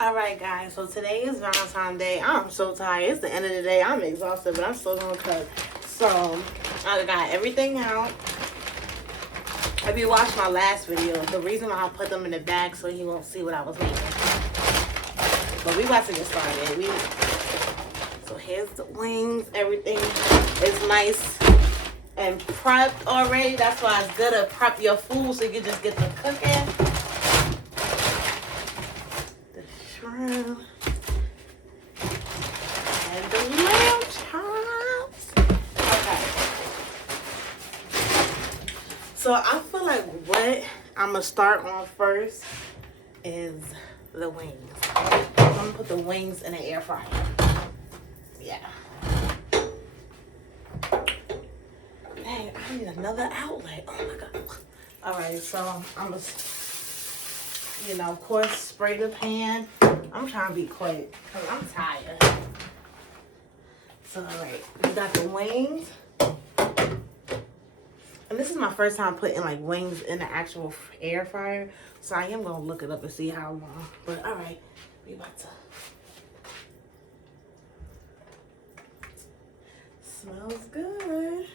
Alright guys, so today is Valentine's Day. I'm so tired. It's the end of the day. I'm exhausted, but I'm still gonna cook. So I got everything out. If you watched my last video, the reason why I put them in the bag so you won't see what I was making. But we about to get started. So here's the wings. Everything is nice and prepped already. That's why it's good to prep your food so you can just get to cooking. Shrimp and the lamb chops. Okay. So I feel like what I'm gonna start on first is the wings. I'm gonna put the wings in the air fryer. Yeah. Dang, I need another outlet. Oh my god. Alright, so I'm gonna, of course, spray the pan. I'm trying to be quick because I'm tired. So, alright, we got the wings. And this is my first time putting like wings in the actual air fryer. So I am going to look it up and see how long. But, alright, we about to. Smells good.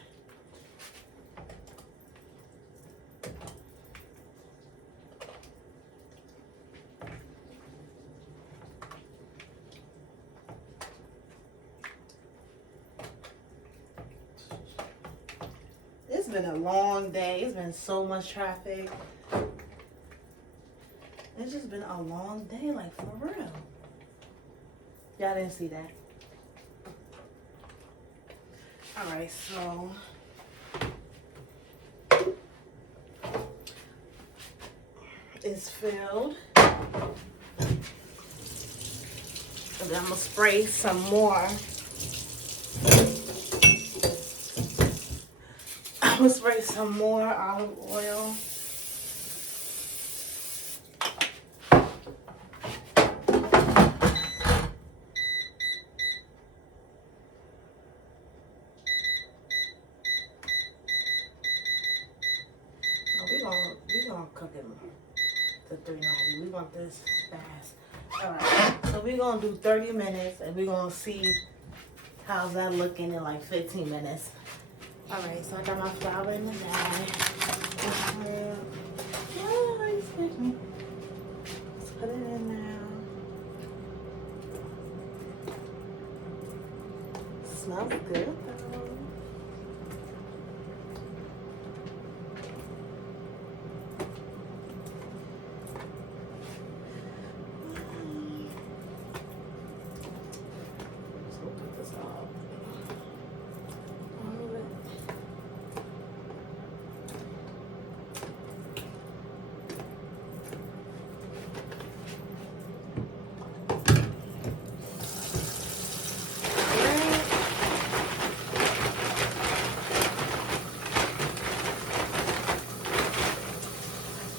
It's been a long day. It's been so much traffic. It's just been a long day, like for real. Y'all didn't see that. Alright, so it's filled. And then I'm gonna spray some more. I'm gonna spray some more olive oil. No, we gonna cook it to 390. We want this fast. Alright, so we're gonna do 30 minutes and we're gonna see how's that looking in like 15 minutes. Alright, so I got my flour in the bag. Oh, excuse me. Let's put it in now. Smells good though.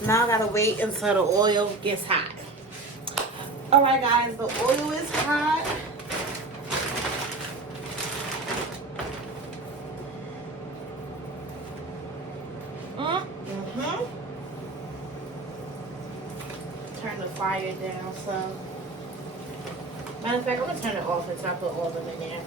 Now I gotta wait until the oil gets hot. Alright guys, the oil is hot. Turn the fire down some. Matter of fact, I'm gonna turn it off until I put all of them in there.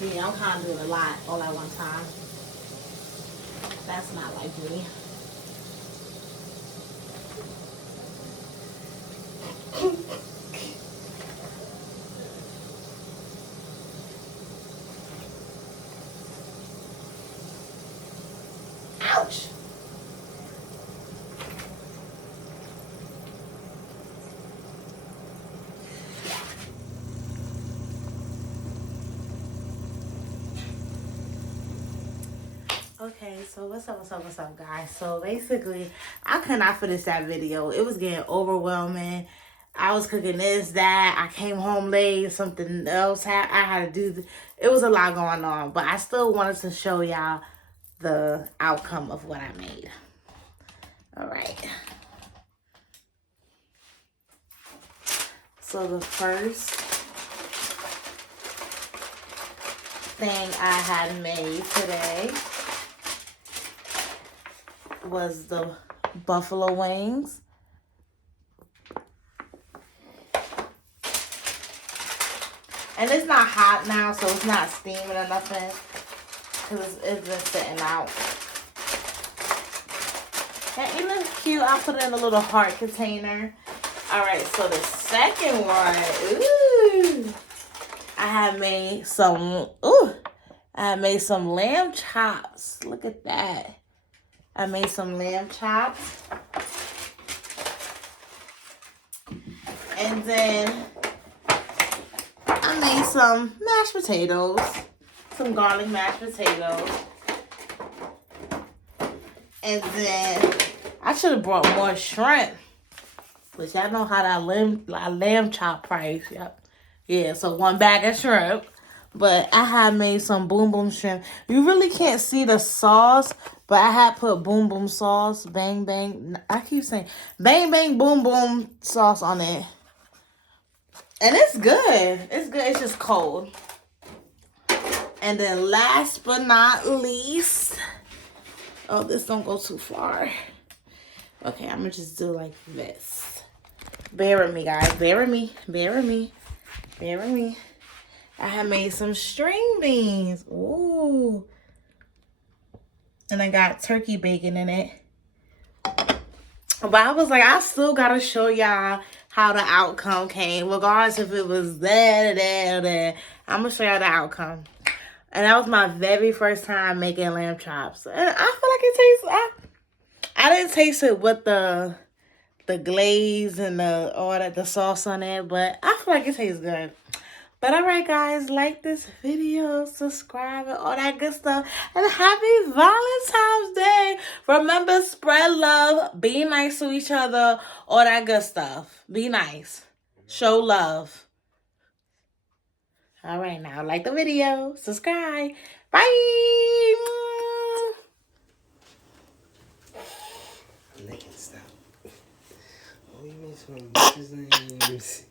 Yeah, I'm kind of doing a lot all at one time. That's not like me. Ouch! Okay, so what's up, guys? So basically, I could not finish that video. It was getting overwhelming. I was cooking this, that. I came home late. Something else I had to do. It was a lot going on, but I still wanted to show y'all the outcome of what I made. All right. So the first thing I had made today was the buffalo wings. And it's not hot now, so it's not steaming or nothing, because it's been sitting out. And it looks cute. I'll put it in a little heart container. All right, so the second one, I had made some lamb chops. Look at that. I made some lamb chops. And then I made some mashed potatoes. Some garlic mashed potatoes. And then I should have brought more shrimp. But y'all know how that lamb chop price. Yep. Yeah, so 1 bag of shrimp. But I had made some boom boom shrimp. You really can't see the sauce, but I had put boom boom sauce, bang bang. I keep saying bang bang boom boom sauce on it. And it's good. It's good. It's just cold. And then last but not least, oh, this don't go too far. Okay, I'm gonna just do like this. Bear with me, guys. Bear with me. Bear with me. Bear with me. I have made some string beans. Ooh. And I got turkey bacon in it. But I was like, I still gotta show y'all how the outcome came. Regardless if it was there. I'm gonna show y'all the outcome. And that was my very first time making lamb chops. And I feel like it tastes, I didn't taste it with the glaze and the sauce on it, but I feel like it tastes good. But all right, guys, like this video, subscribe, and all that good stuff. And happy Valentine's Day. Remember, spread love, be nice to each other, all that good stuff. Be nice. Show love. All right, now, like the video, subscribe. Bye. They can stop. Oh, you made some bitches' names.